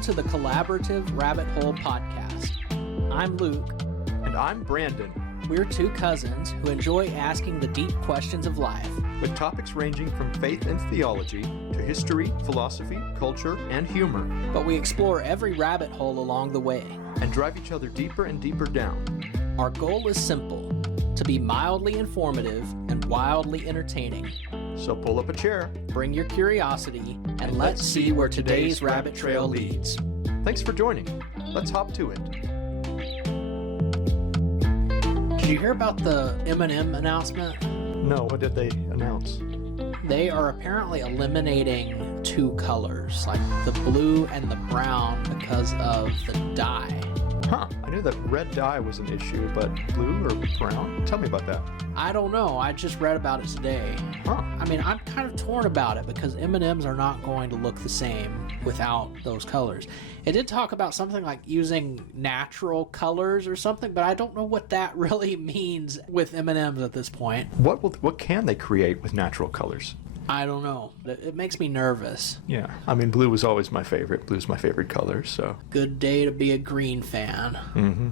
Welcome to the Collaborative Rabbit Hole Podcast. I'm Luke. And I'm Brandon. We're two cousins who enjoy asking the deep questions of life. With topics ranging from faith and theology to history, philosophy, culture, and humor. But we explore every rabbit hole along the way. And drive each other deeper and deeper down. Our goal is simple, to be mildly informative and wildly entertaining. So pull up a chair. Bring your curiosity, and let's see where today's rabbit trail leads. Thanks for joining. Let's hop to it. Did you hear about the M&M announcement? No, what did they announce? They are apparently eliminating two colors, like the blue and the brown, because of the dye. Huh, I knew that red dye was an issue, but blue or brown? Tell me about that. I don't know. I just read about it today. Huh. I mean, I'm kind of torn about it because M&Ms are not going to look the same without those colors. It did talk about something like using natural colors or something, but I don't know what that really means with M&Ms at this point. What can they create with natural colors? I don't know. It makes me nervous. Yeah, I mean, blue was always my favorite. Blue's my favorite color, so. Good day to be a green fan. Mm-hmm.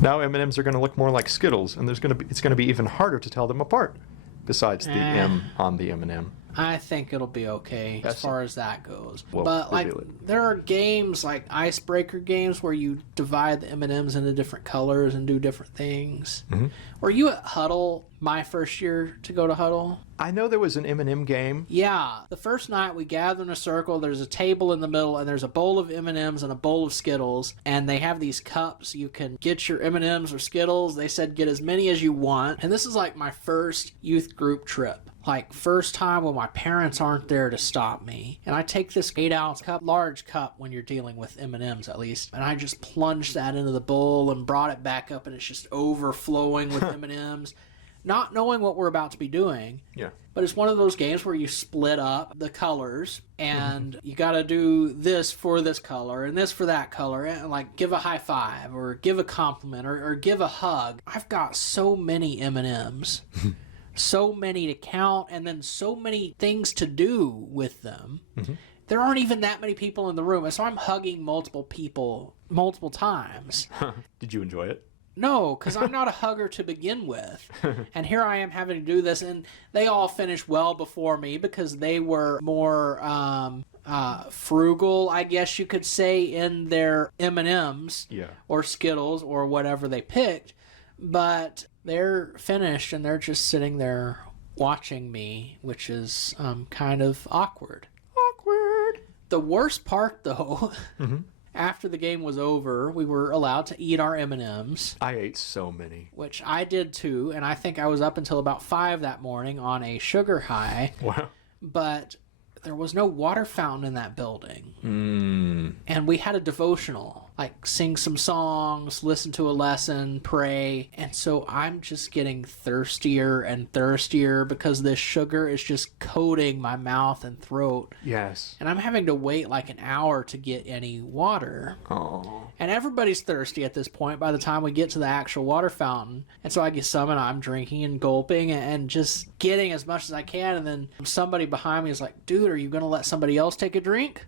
Now M&Ms are going to look more like Skittles, and it's going to be even harder to tell them apart. Besides the M on the M&M. I think it'll be okay as far as that goes. Well, but like, there are games like icebreaker games where you divide the M&Ms into different colors and do different things. Mm-hmm. Were you at Huddle my first year to go to Huddle? I know there was an M&M game. Yeah. The first night we gather in a circle, there's a table in the middle, and there's a bowl of M&Ms and a bowl of Skittles, and they have these cups. You can get your M&Ms or Skittles. They said get as many as you want. And this is like my first youth group trip. Like, first time when my parents aren't there to stop me. And I take this 8-ounce cup, large cup when you're dealing with M&Ms at least, and I just plunged that into the bowl and brought it back up, and it's just overflowing with M&Ms. Not knowing what we're about to be doing. Yeah. But it's one of those games where you split up the colors, and you got to do this for this color and this for that color, and like give a high five or give a compliment or give a hug. I've got so many M&Ms. So many to count, and then so many things to do with them. Mm-hmm. There aren't even that many people in the room, and so I'm hugging multiple people multiple times. Did you enjoy it? No, because I'm not a hugger to begin with. And here I am having to do this, and they all finished well before me because they were more frugal, I guess you could say, in their M&Ms or Skittles or whatever they picked. But they're finished, and they're just sitting there watching me, which is kind of awkward. Awkward. The worst part, though, after the game was over, we were allowed to eat our M&Ms. I ate so many. Which I did, too, and I think I was up until about 5 that morning on a sugar high. Wow. But there was no water fountain in that building. And we had a devotional, like sing some songs, listen to a lesson, pray. And so I'm just getting thirstier and thirstier because this sugar is just coating my mouth and throat. Yes. And I'm having to wait like an hour to get any water. Oh. And everybody's thirsty at this point by the time we get to the actual water fountain. And so I get some, and I'm drinking and gulping and just getting as much as I can. And then somebody behind me is like, dude, are you going to let somebody else take a drink?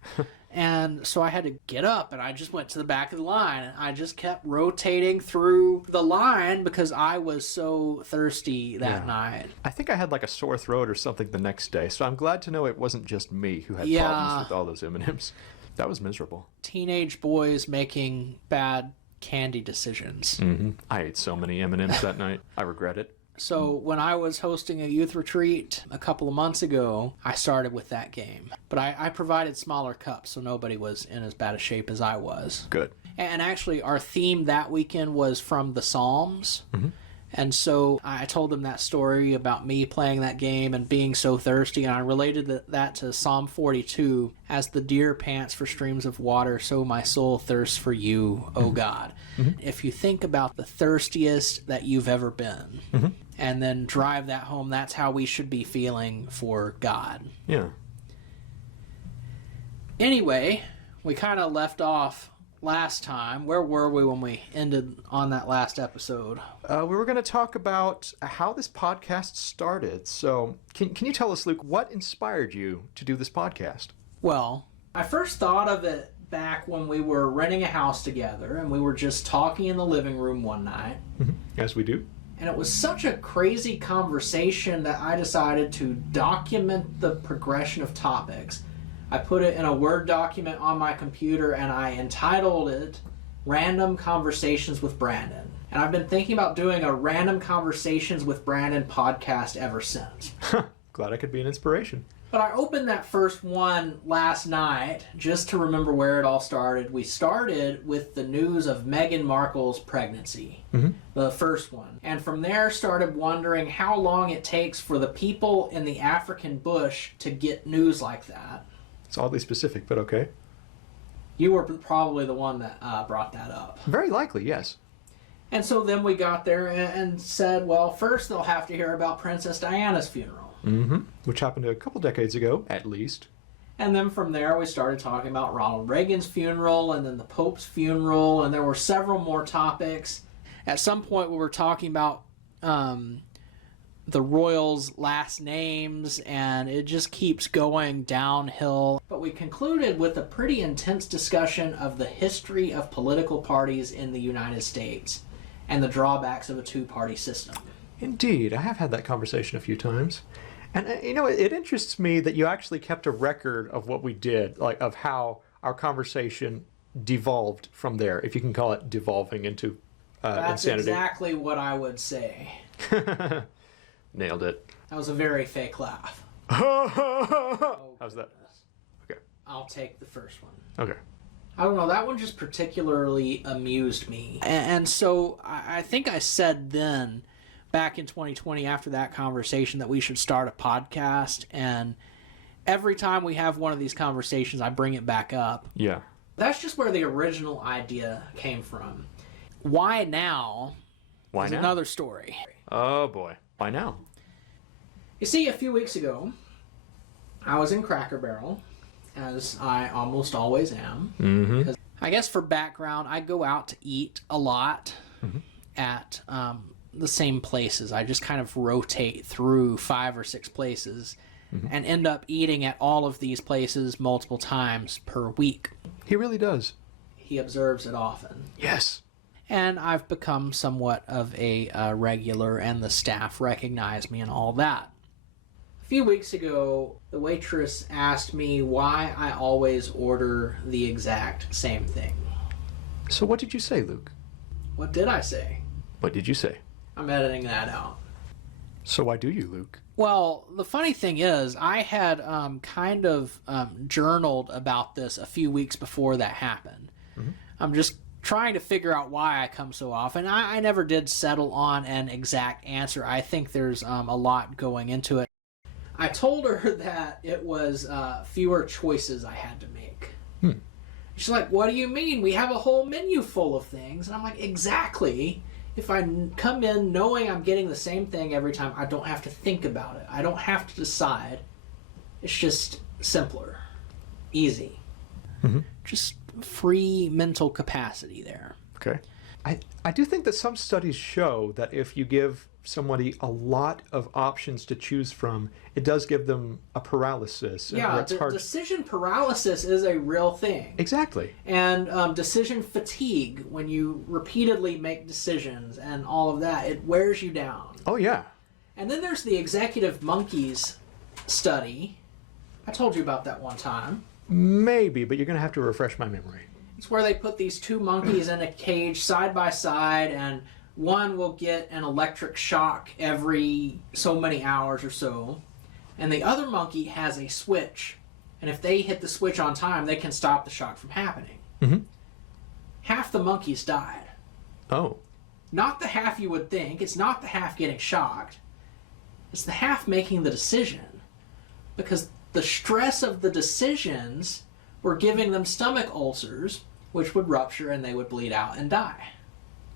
And so I had to get up, and I just went to the back of the line, and I just kept rotating through the line because I was so thirsty that night. I think I had like a sore throat or something the next day, so I'm glad to know it wasn't just me who had problems with all those M&Ms. That was miserable. Teenage boys making bad candy decisions. Mm-hmm. I ate so many M&Ms that night. I regret it. So when I was hosting a youth retreat a couple of months ago, I started with that game. But I provided smaller cups, so nobody was in as bad a shape as I was. Good. And actually, our theme that weekend was from the Psalms. Mm-hmm. And so I told them that story about me playing that game and being so thirsty, and I related that to Psalm 42, as the deer pants for streams of water, so my soul thirsts for you, O God. Mm-hmm. If you think about the thirstiest that you've ever been, and then drive that home, that's how we should be feeling for God. Yeah. Anyway, we kind of left off last time. Where were we when we ended on that last episode? We were going to talk about how this podcast started. So can you tell us, Luke, what inspired you to do this podcast? Well, I first thought of it back when we were renting a house together and we were just talking in the living room one night. As we do. And it was such a crazy conversation that I decided to document the progression of topics. I put it in a Word document on my computer and I entitled it Random Conversations with Brandon. And I've been thinking about doing a Random Conversations with Brandon podcast ever since. Glad I could be an inspiration. But I opened that first one last night just to remember where it all started. We started with the news of Meghan Markle's pregnancy, the first one. And from there started wondering how long it takes for the people in the African bush to get news like that. It's oddly specific, but okay. You were probably the one that brought that up. Very likely, yes. And so then we got there and said, well, first they'll have to hear about Princess Diana's funeral. Which happened a couple decades ago, at least. And then from there we started talking about Ronald Reagan's funeral and then the Pope's funeral, and there were several more topics. At some point we were talking about the royals' last names, and it just keeps going downhill. But we concluded with a pretty intense discussion of the history of political parties in the United States and the drawbacks of a two-party system. Indeed, I have had that conversation a few times. And, it interests me that you actually kept a record of what we did, like of how our conversation devolved from there, if you can call it devolving into That's insanity. exactly what I would say. Nailed it. That was a very fake laugh. How's that? Goodness. Okay. I'll take the first one. Okay. I don't know, that one just particularly amused me. And so I think I said then, back in 2020 after that conversation, that we should start a podcast, and every time we have one of these conversations I bring it back up. Yeah. That's just where the original idea came from. Why now? Why is now? Another story. Oh boy. Why now? You see, a few weeks ago I was in Cracker Barrel, as I almost always am. Because I guess for background, I go out to eat a lot at the same places. I just kind of rotate through 5 or 6 places and end up eating at all of these places multiple times per week. He really does. He observes it often. Yes. And I've become somewhat of a regular, and the staff recognize me and all that. A few weeks ago, the waitress asked me why I always order the exact same thing. So what did you say, Luke? What did I say? What did you say? I'm editing that out. So why do you, Luke? Well, the funny thing is, I had kind of journaled about this a few weeks before that happened. I'm just trying to figure out why I come so often. I never did settle on an exact answer. I think there's a lot going into it. I told her that it was fewer choices I had to make. She's like, what do you mean? We have a whole menu full of things. And I'm like, exactly. If I come in knowing I'm getting the same thing every time, I don't have to think about it. I don't have to decide. It's just simpler. Easy. Just free mental capacity there. Okay. I do think that some studies show that if you give somebody a lot of options to choose from, it does give them a paralysis. Yeah, decision paralysis is a real thing. Exactly. And decision fatigue, when you repeatedly make decisions and all of that, it wears you down. Oh, yeah. And then there's the executive monkeys study. I told you about that one time. Maybe, but you're going to have to refresh my memory. It's where they put these 2 monkeys in a cage side by side, and one will get an electric shock every so many hours or so, and the other monkey has a switch, and if they hit the switch on time, they can stop the shock from happening. Half the monkeys died. Oh. Not the half you would think. It's not the half getting shocked. It's the half making the decision, because the stress of the decisions were giving them stomach ulcers, which would rupture and they would bleed out and die.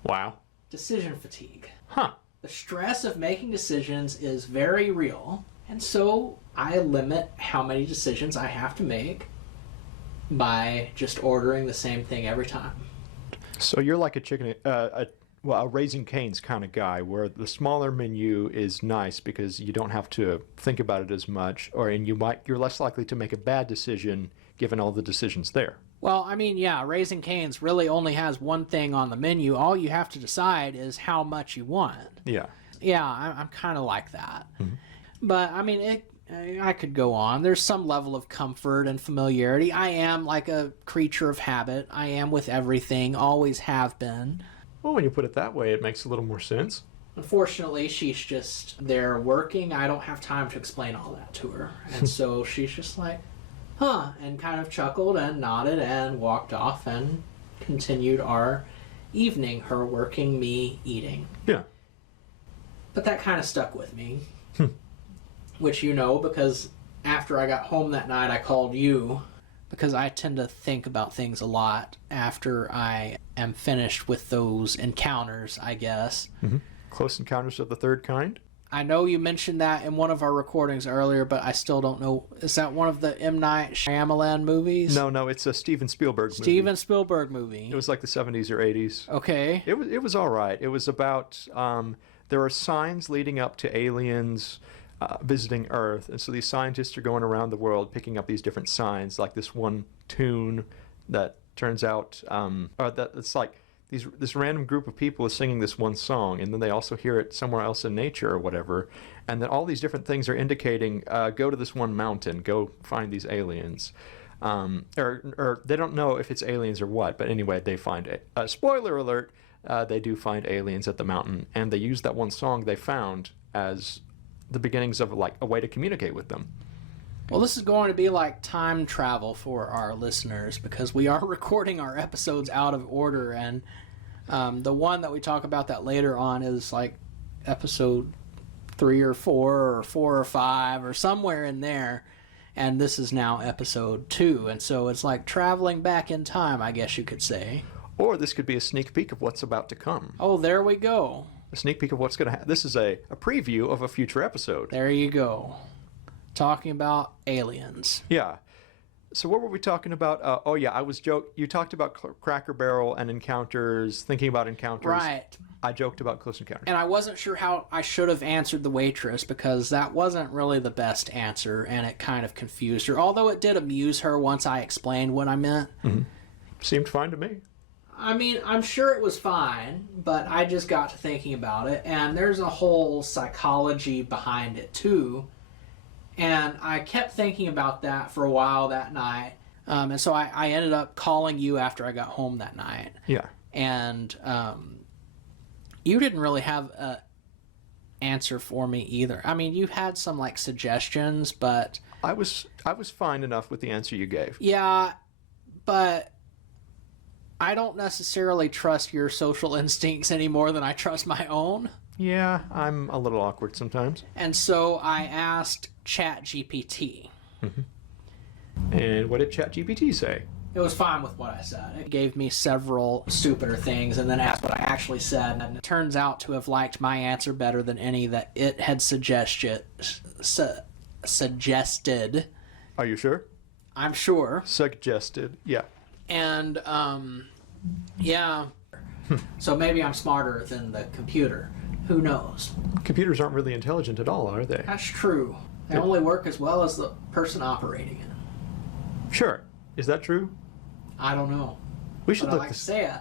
Wow. Decision fatigue. Huh. The stress of making decisions is very real, and so I limit how many decisions I have to make by just ordering the same thing every time. So you're like a Raising Cane's kind of guy, where the smaller menu is nice because you don't have to think about it as much, you're less likely to make a bad decision given all the decisions there. Well, I mean, yeah, Raising Cane's really only has one thing on the menu. All you have to decide is how much you want. Yeah. Yeah, I'm kind of like that. But, I mean, I could go on. There's some level of comfort and familiarity. I am like a creature of habit. I am with everything, always have been. Well, when you put it that way, it makes a little more sense. Unfortunately, she's just there working. I don't have time to explain all that to her. And so she's just like, huh, and kind of chuckled and nodded and walked off and continued our evening, her working, me eating. Yeah. But that kind of stuck with me, which you know, because after I got home that night, I called you, because I tend to think about things a lot after I am finished with those encounters, I guess. Close Encounters of the Third Kind? I know you mentioned that in one of our recordings earlier, but I still don't know. Is that one of the M. Night Shyamalan movies? No, it's a Steven Spielberg movie. Steven Spielberg movie. It was like the 70s or 80s. Okay. It was all right. It was about, there are signs leading up to aliens visiting Earth. And so these scientists are going around the world picking up these different signs, like this one tune that turns out, or that it's like, this random group of people is singing this one song, and then they also hear it somewhere else in nature or whatever, and then all these different things are indicating, go to this one mountain, go find these aliens, or they don't know if it's aliens or what, but anyway, they find it. Spoiler alert, they do find aliens at the mountain, and they use that one song they found as the beginnings of like a way to communicate with them. Well, this is going to be like time travel for our listeners, because we are recording our episodes out of order, and the one that we talk about that later on is like episode 3 or 4 or 4 or 5 or somewhere in there, and this is now episode 2, and so it's like traveling back in time, I guess you could say. Or this could be a sneak peek of what's about to come. Oh, there we go. A sneak peek of what's going to happen. This is a preview of a future episode. There you go. Talking about aliens. Yeah. So what were we talking about? You talked about Cracker Barrel and encounters, thinking about encounters. Right. I joked about Close Encounters. And I wasn't sure how I should have answered the waitress, because that wasn't really the best answer, and it kind of confused her. Although it did amuse her once I explained what I meant. Seemed fine to me. I mean, I'm sure it was fine, but I just got to thinking about it, and there's a whole psychology behind it, too. And I kept thinking about that for a while that night. And so I ended up calling you after I got home that night. Yeah. And you didn't really have an answer for me either. I mean, you had some like suggestions, but I was fine enough with the answer you gave. yeah, but I don't necessarily trust your social instincts any more than I trust my own. Yeah, I'm a little awkward sometimes. And so I asked ChatGPT. And what did ChatGPT say? It was fine with what I said. It gave me several stupider things and then asked what I actually said. And it turns out to have liked my answer better than any that it had suggested. Are you sure? I'm sure. Suggested, yeah. And, yeah. So maybe I'm smarter than the computer. Who knows? Computers aren't really intelligent at all, are they? That's true. They only work as well as the person operating it. Sure. Is that true? I don't know. We should But I look like to this. say it.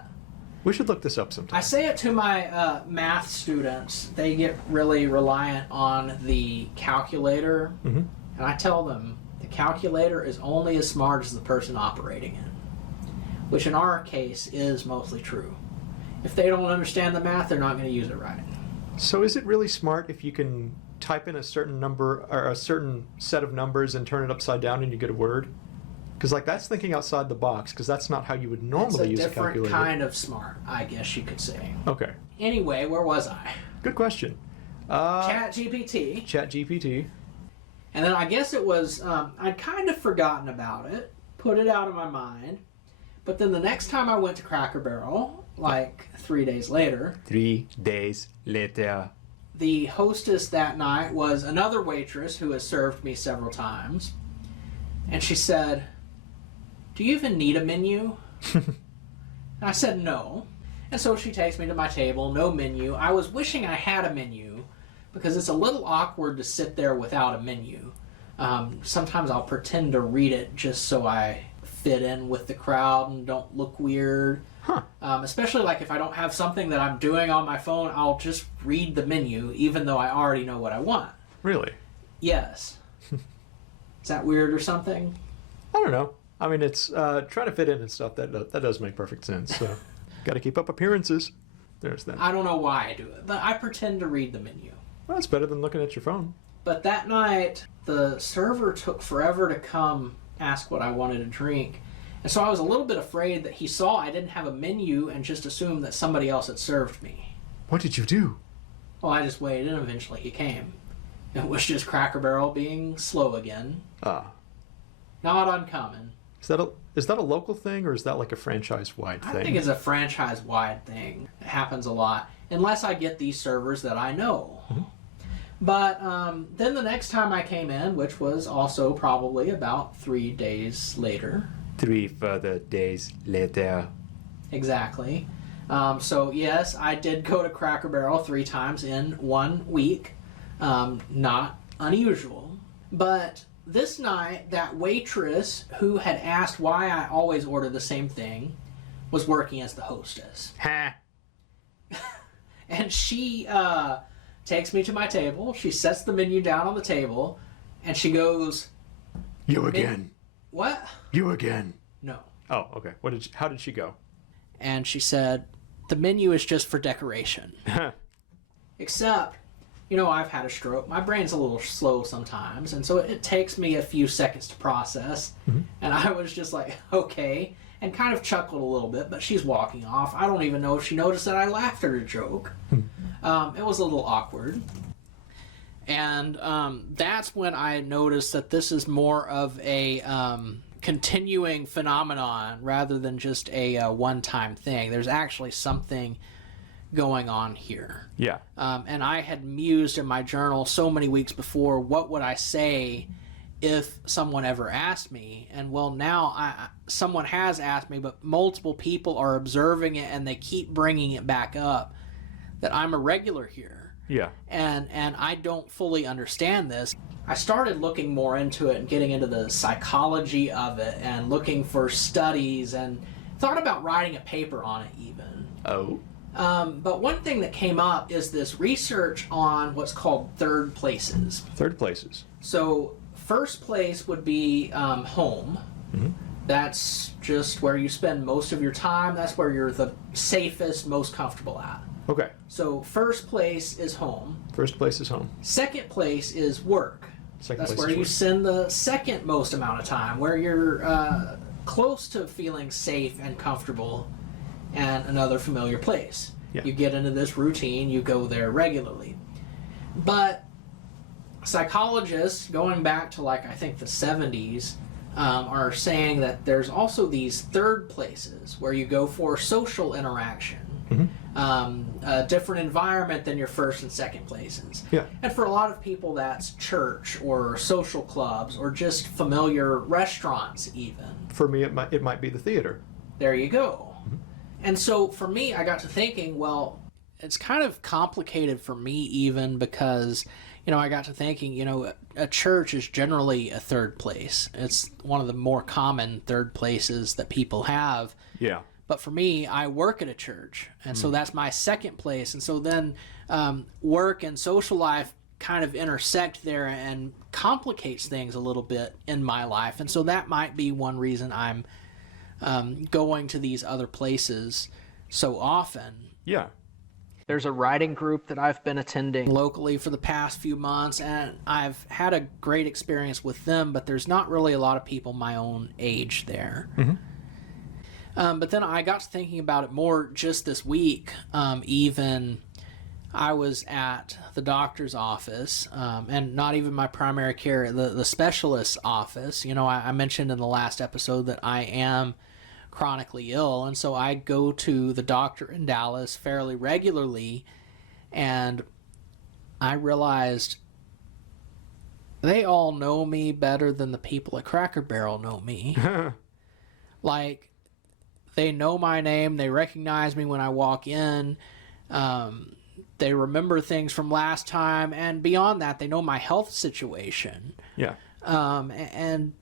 We should look this up sometime. I say it to my math students. They get really reliant on the calculator. And I tell them the calculator is only as smart as the person operating it. Which in our case is mostly true. If they don't understand the math, they're not going to use it right. So is it really smart if you can type in a certain number or a certain set of numbers and turn it upside down and you get a word? Because like that's thinking outside the box, because that's not how you would normally use a calculator. It's a different kind of smart, I guess you could say. Okay. Anyway, where was I? Good question. ChatGPT. ChatGPT. And then I guess it was, I'd kind of forgotten about it, put it out of my mind. But then the next time I went to Cracker Barrel, like 3 days later. 3 days later. The hostess that night was another waitress who has served me several times. And she said, "Do you even need a menu?" And I said no. And so she takes me to my table, no menu. I was wishing I had a menu because it's a little awkward to sit there without a menu. Sometimes I'll pretend to read it just so I fit in with the crowd and don't look weird. Huh. Especially like if I don't have something that I'm doing on my phone, I'll just read the menu even though I already know what I want. Really? Yes. Is that weird or something? I don't know. I mean, it's trying to fit in and stuff. That does make perfect sense. So, got to keep up appearances. There's that. I don't know why I do it, but I pretend to read the menu. Well, it's better than looking at your phone. But that night, the server took forever to come ask what I wanted to drink. And so I was a little bit afraid that he saw I didn't have a menu and just assumed that somebody else had served me. What did you do? Well, I just waited and eventually he came. It was just Cracker Barrel being slow again. Ah. Not uncommon. Is that a local thing, or is that like a franchise-wide thing? I think it's a franchise-wide thing. It happens a lot. Unless I get these servers that I know. Mm-hmm. But then the next time I came in, which was also probably about 3 days later. 3 further days later. Exactly. So yes, I did go to Cracker Barrel 3 times in 1 week. Not unusual. But this night, that waitress who had asked why I always order the same thing was working as the hostess. Ha! And she takes me to my table. She sets the menu down on the table, and she goes, "You again." What? You again. No. Oh, okay. How did she go? And she said, "The menu is just for decoration." Except, you know, I've had a stroke. My brain's a little slow sometimes, and so it takes me a few seconds to process. Mm-hmm. And I was just like, okay, and kind of chuckled a little bit, but she's walking off. I don't even know if she noticed that I laughed at her joke. It was a little awkward. And that's when I noticed that this is more of a continuing phenomenon rather than just a one-time thing. There's actually something going on here. Yeah. And I had mused in my journal so many weeks before, what would I say if someone ever asked me? And well, now someone has asked me, but multiple people are observing it and they keep bringing it back up that I'm a regular here. Yeah. And I don't fully understand this. I started looking more into it and getting into the psychology of it and looking for studies and thought about writing a paper on it even. Oh. But one thing that came up is this research on what's called third places. Third places. So first place would be home. Mm-hmm. That's just where you spend most of your time. That's where you're the safest, most comfortable at. Okay. So first place is home. First place is home. Second place is work. That's where you spend the second most amount of time, where you're close to feeling safe and comfortable, and another familiar place. Yeah. You get into this routine, you go there regularly. But psychologists, going back to like I think the 70s, are saying that there's also these third places where you go for social interaction. Mm-hmm. A different environment than your first and second places. Yeah. And for a lot of people that's church or social clubs or just familiar restaurants even. For me it might be the theater. There you go. Mm-hmm. And so for me I got to thinking, well, it's kind of complicated for me even because, you know, I got to thinking, you know, a church is generally a third place. It's one of the more common third places that people have. Yeah. But for me, I work at a church, and so that's my second place. And so then work and social life kind of intersect there and complicates things a little bit in my life. And so that might be one reason I'm going to these other places so often. Yeah. There's a writing group that I've been attending locally for the past few months, and I've had a great experience with them, but there's not really a lot of people my own age there. Mm-hmm. But then I got to thinking about it more just this week. Even I was at the doctor's office, and not even my primary care, the specialist's office. You know, I mentioned in the last episode that I am chronically ill, and so I go to the doctor in Dallas fairly regularly, and I realized they all know me better than the people at Cracker Barrel know me. Like, they know my name. They recognize me when I walk in. They remember things from last time. And beyond that, they know my health situation. Yeah. And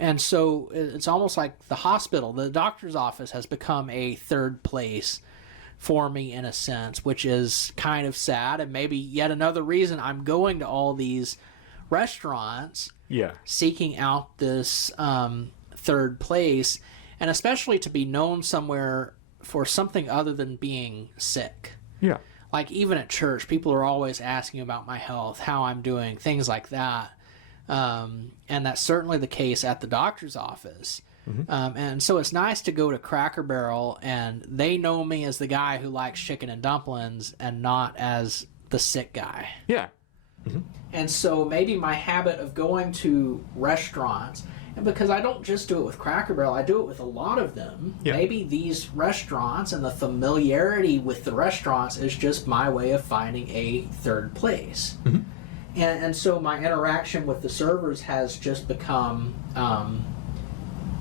And so it's almost like the hospital, the doctor's office has become a third place for me in a sense, which is kind of sad, and maybe yet another reason I'm going to all these restaurants seeking out this third place, and especially to be known somewhere for something other than being sick. Yeah. Like even at church, people are always asking about my health, how I'm doing, things like that. And that's certainly the case at the doctor's office. And so it's nice to go to Cracker Barrel and they know me as the guy who likes chicken and dumplings and not as the sick guy. Yeah. And so maybe my habit of going to restaurants, and because I don't just do it with Cracker Barrel, I do it with a lot of them. Yeah. Maybe these restaurants and the familiarity with the restaurants is just my way of finding a third place. And so my interaction with the servers has just become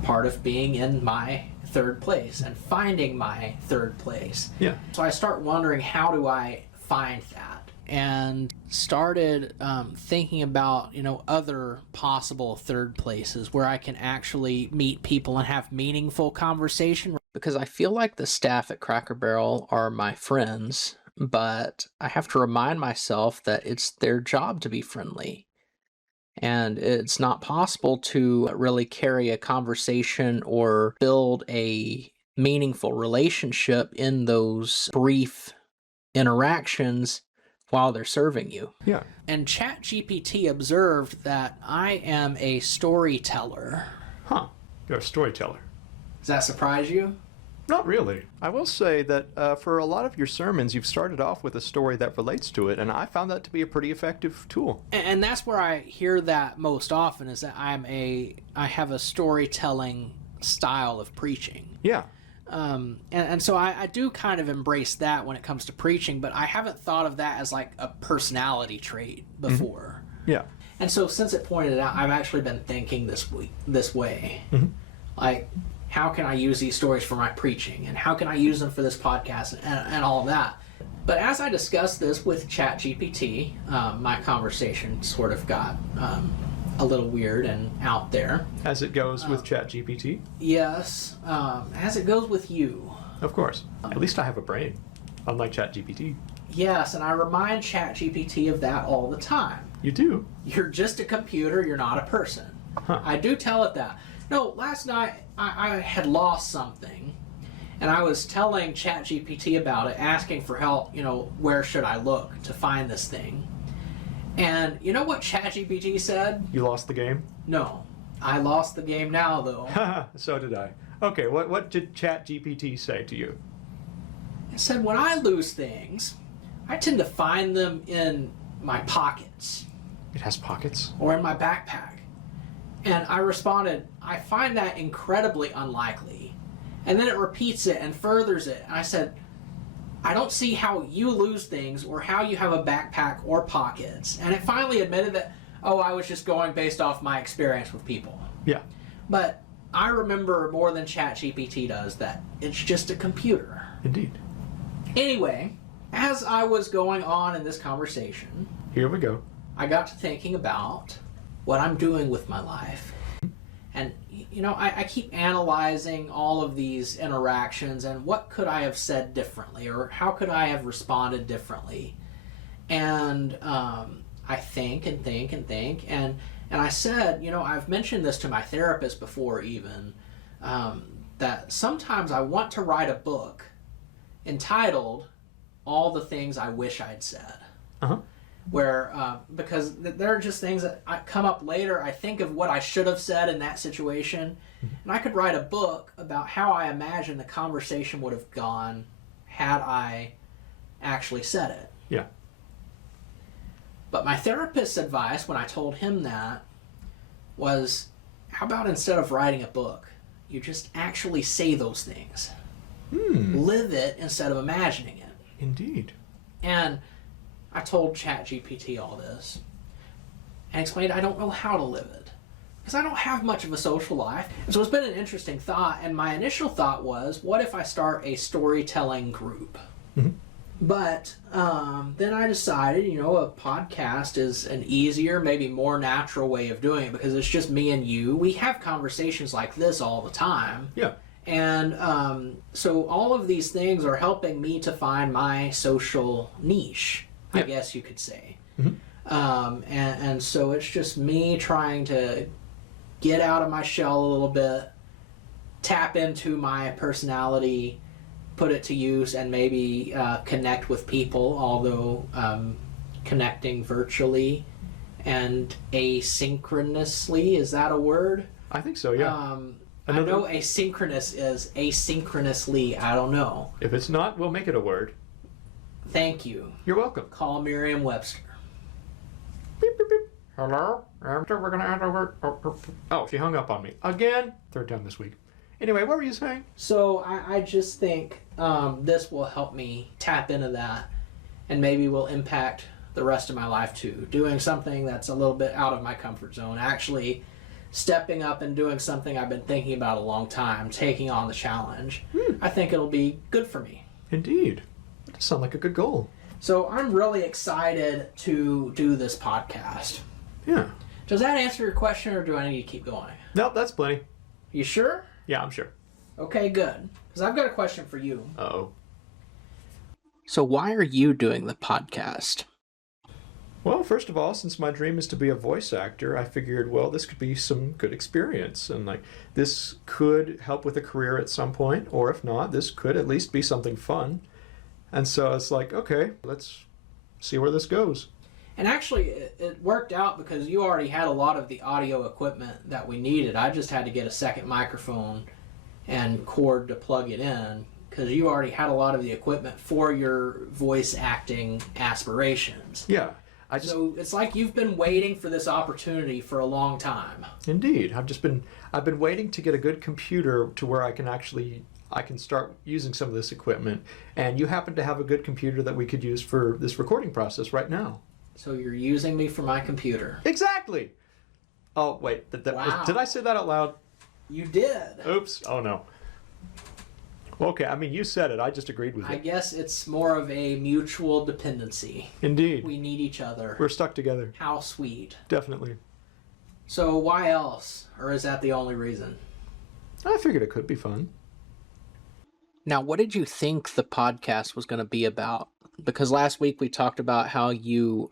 part of being in my third place and finding my third place. Yeah. So I start wondering, how do I find that? And started thinking about, other possible third places where I can actually meet people and have meaningful conversation. Because I feel like the staff at Cracker Barrel are my friends, but I have to remind myself that it's their job to be friendly. And it's not possible to really carry a conversation or build a meaningful relationship in those brief interactions while they're serving you. Yeah. And ChatGPT observed that I am a storyteller. Huh. You're a storyteller. Does that surprise you? Not really. I will say that for a lot of your sermons, you've started off with a story that relates to it, and I found that to be a pretty effective tool. And that's where I hear that most often, is that I have a storytelling style of preaching. Yeah. And so I do kind of embrace that when it comes to preaching, but I haven't thought of that as like a personality trait before. Yeah. And so since it pointed out, I've actually been thinking this way. Like, how can I use these stories for my preaching? And how can I use them for this podcast and all of that? But as I discussed this with ChatGPT, my conversation sort of got a little weird and out there. As it goes with ChatGPT? Yes, as it goes with you. Of course. At least I have a brain, unlike ChatGPT. Yes, and I remind ChatGPT of that all the time. You do? You're just a computer, you're not a person. Huh. I do tell it that. No, last night I had lost something, and I was telling ChatGPT about it, asking for help, where should I look to find this thing? And you know what ChatGPT said? You lost the game? No. I lost the game now, though. So did I. Okay, what did ChatGPT say to you? It said, when I lose things, I tend to find them in my pockets. It has pockets? Or in my backpack. And I responded, I find that incredibly unlikely. And then it repeats it and furthers it. And I said, I don't see how you lose things or how you have a backpack or pockets. And it finally admitted that, I was just going based off my experience with people. Yeah. But I remember more than ChatGPT does that it's just a computer. Indeed. Anyway, as I was going on in this conversation, here we go. I got to thinking about what I'm doing with my life. And, I keep analyzing all of these interactions and what could I have said differently or how could I have responded differently. And I think and think and think. And I said, I've mentioned this to my therapist before even, that sometimes I want to write a book entitled All the Things I Wish I'd Said. Where, because there are just things that come up later. I think of what I should have said in that situation, and I could write a book about how I imagine the conversation would have gone had I actually said it. Yeah. But my therapist's advice when I told him that was, how about instead of writing a book, you just actually say those things. Live it instead of imagining it. Indeed. And I told ChatGPT all this and explained I don't know how to live it because I don't have much of a social life. And so it's been an interesting thought, and my initial thought was, what if I start a storytelling group? But then I decided, a podcast is an easier, maybe more natural way of doing it because it's just me and you. We have conversations like this all the time. Yeah. And so all of these things are helping me to find my social niche, I guess you could say. And so it's just me trying to get out of my shell a little bit, tap into my personality, put it to use, and maybe connect with people, although connecting virtually and asynchronously. Is that a word? I think so, yeah. I know asynchronous is asynchronously. I don't know. If it's not, we'll make it a word. Thank you. You're welcome. Call Merriam-Webster. Beep, beep, beep. Hello? After we're going to add a word. Oh, she hung up on me. Again? Third time this week. Anyway, what were you saying? So I just think this will help me tap into that and maybe will impact the rest of my life too. Doing something that's a little bit out of my comfort zone. Actually stepping up and doing something I've been thinking about a long time, taking on the challenge. I think it'll be good for me. Indeed. That does sound like a good goal. So I'm really excited to do this podcast. Yeah. Does that answer your question, or do I need to keep going? Nope, that's plenty. You sure? Yeah, I'm sure. Okay, good. Because I've got a question for you. Uh-oh. So why are you doing the podcast? Well, first of all, since my dream is to be a voice actor, I figured, well, this could be some good experience. And, this could help with a career at some point. Or if not, this could at least be something fun. And so it's like, okay, let's see where this goes. And actually, it worked out because you already had a lot of the audio equipment that we needed. I just had to get a second microphone and cord to plug it in because you already had a lot of the equipment for your voice acting aspirations. Yeah. So it's like you've been waiting for this opportunity for a long time. Indeed. I've been waiting to get a good computer to where I can start using some of this equipment. And you happen to have a good computer that we could use for this recording process right now. So you're using me for my computer. Exactly. Oh, wait. Wow. Did I say that out loud? You did. Oops. Oh, no. Okay, I mean, you said it. I just agreed with it. I guess it's more of a mutual dependency. Indeed. We need each other. We're stuck together. How sweet. Definitely. So why else? Or is that the only reason? I figured it could be fun. Now, what did you think the podcast was going to be about? Because last week we talked about how you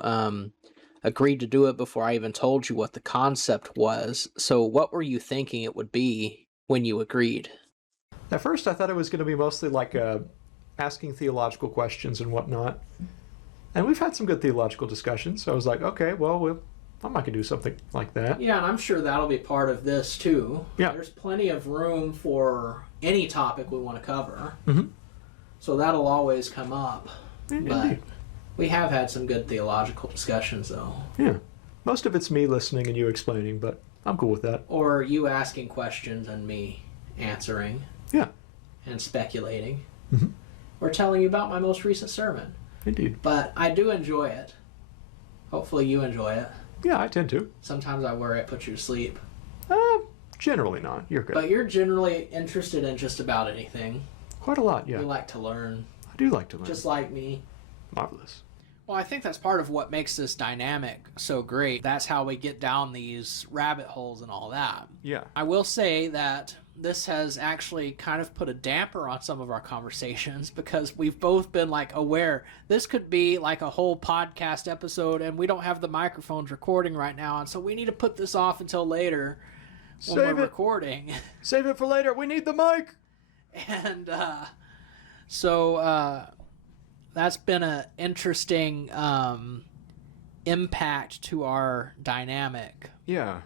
agreed to do it before I even told you what the concept was. So what were you thinking it would be when you agreed? At first, I thought it was going to be mostly asking theological questions and whatnot. And we've had some good theological discussions. So I was like, okay, well, I might could do something like that. Yeah, and I'm sure that'll be part of this too. Yeah. There's plenty of room for any topic we want to cover. Mm-hmm. So that'll always come up. Indeed. But we have had some good theological discussions, though. Yeah. Most of it's me listening and you explaining, but I'm cool with that. Or you asking questions and me answering. Yeah. And speculating. Mm-hmm. Or telling you about my most recent sermon. Indeed. But I do enjoy it. Hopefully you enjoy it. Yeah, I tend to. Sometimes I worry it puts you to sleep. Generally not. You're good. But you're generally interested in just about anything. Quite a lot, yeah. You like to learn. I do like to learn. Just like me. Marvelous. Well, I think that's part of what makes this dynamic so great. That's how we get down these rabbit holes and all that. Yeah. I will say that this has actually kind of put a damper on some of our conversations because we've both been aware this could be like a whole podcast episode and we don't have the microphones recording right now, and so we need to put this off until later when we're recording. Save it for later. We need the mic. And so that's been an interesting impact to our dynamic. Yeah.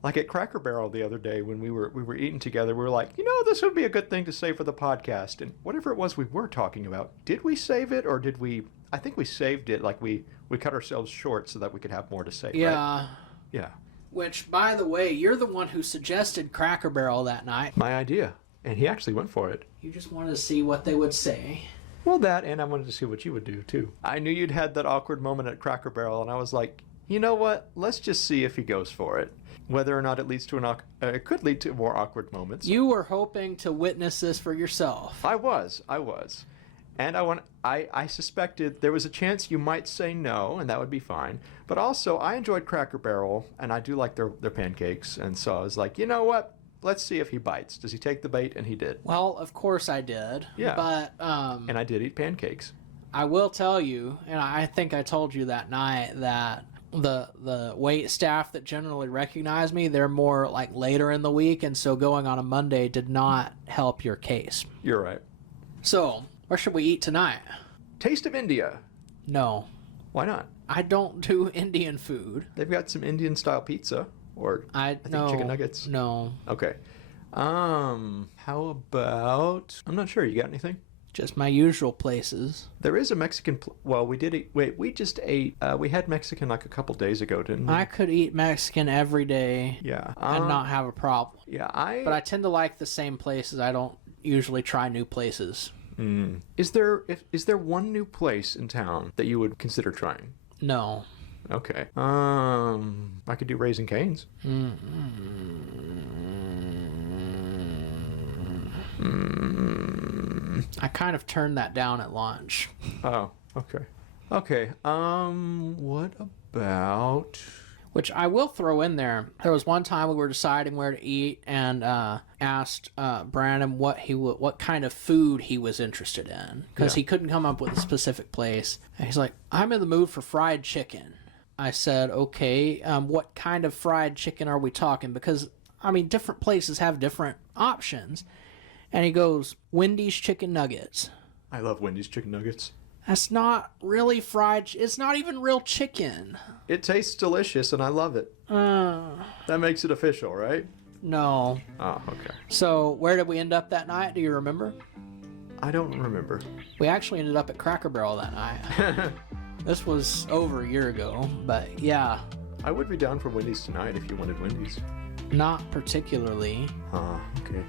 Like at Cracker Barrel the other day when we were eating together, we were like, this would be a good thing to save for the podcast. And whatever it was we were talking about, did we save it or did we? I think we saved it. We cut ourselves short so that we could have more to say. Yeah. Right? Yeah. Which, by the way, you're the one who suggested Cracker Barrel that night. My idea. And he actually went for it. You just wanted to see what they would say. Well, that, and I wanted to see what you would do, too. I knew you'd had that awkward moment at Cracker Barrel, and I was like, you know what? Let's just see if he goes for it. Whether or not it leads to it could lead to more awkward moments. You were hoping to witness this for yourself. I was. And I suspected there was a chance you might say no, and that would be fine. But also, I enjoyed Cracker Barrel, and I do like their pancakes. And so I was like, you know what? Let's see if he bites. Does he take the bait? And he did. Well, of course I did. Yeah. But and I did eat pancakes. I will tell you, and I think I told you that night, that the wait staff that generally recognize me, they're more like later in the week, and so going on a Monday did not help your case. You're right. So, where should we eat tonight? Taste of India. No. Why not? I don't do Indian food. They've got some Indian style pizza, or I think chicken nuggets. No. Okay. How about? I'm not sure. You got anything? Just my usual places. There is a Mexican. Well, we did eat. Wait, we just ate. We had Mexican like a couple days ago, didn't we? I could eat Mexican every day. Yeah. And not have a problem. Yeah, But I tend to like the same places. I don't usually try new places. Is there one new place in town that you would consider trying? No. Okay. I could do Raising Cane's. I kind of turned that down at lunch. Oh, okay. Okay. What about? Which I will throw in there. There was one time we were deciding where to eat and asked Brandon what kind of food he was interested in, because he couldn't come up with a specific place. And he's like, I'm in the mood for fried chicken. I said, okay, what kind of fried chicken are we talking? Because, I mean, different places have different options. And he goes, Wendy's chicken nuggets. I love Wendy's chicken nuggets. That's not really fried. It's not even real chicken. It tastes delicious, and I love it. That makes it official, right? No. Oh, okay. So where did we end up that night? Do you remember? I don't remember. We actually ended up at Cracker Barrel that night. This was over a year ago, but yeah. I would be down for Wendy's tonight if you wanted Wendy's. Not particularly. Okay.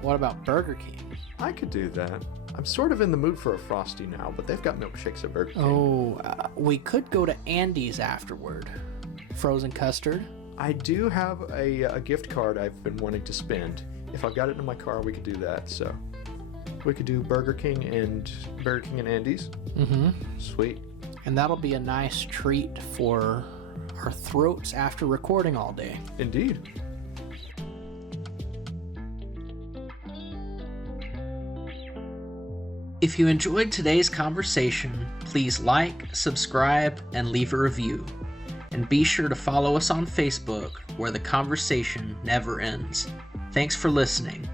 What about Burger King? I could do that. I'm sort of in the mood for a Frosty now, but they've got milkshakes at Burger King. Oh, we could go to Andy's afterward. Frozen custard. I do have a gift card I've been wanting to spend. If I've got it in my car, we could do that. So we could do Burger King and Andy's. Mm-hmm. Sweet. And that'll be a nice treat for our throats after recording all day. Indeed. If you enjoyed today's conversation, please like, subscribe, and leave a review. And be sure to follow us on Facebook, where the conversation never ends. Thanks for listening.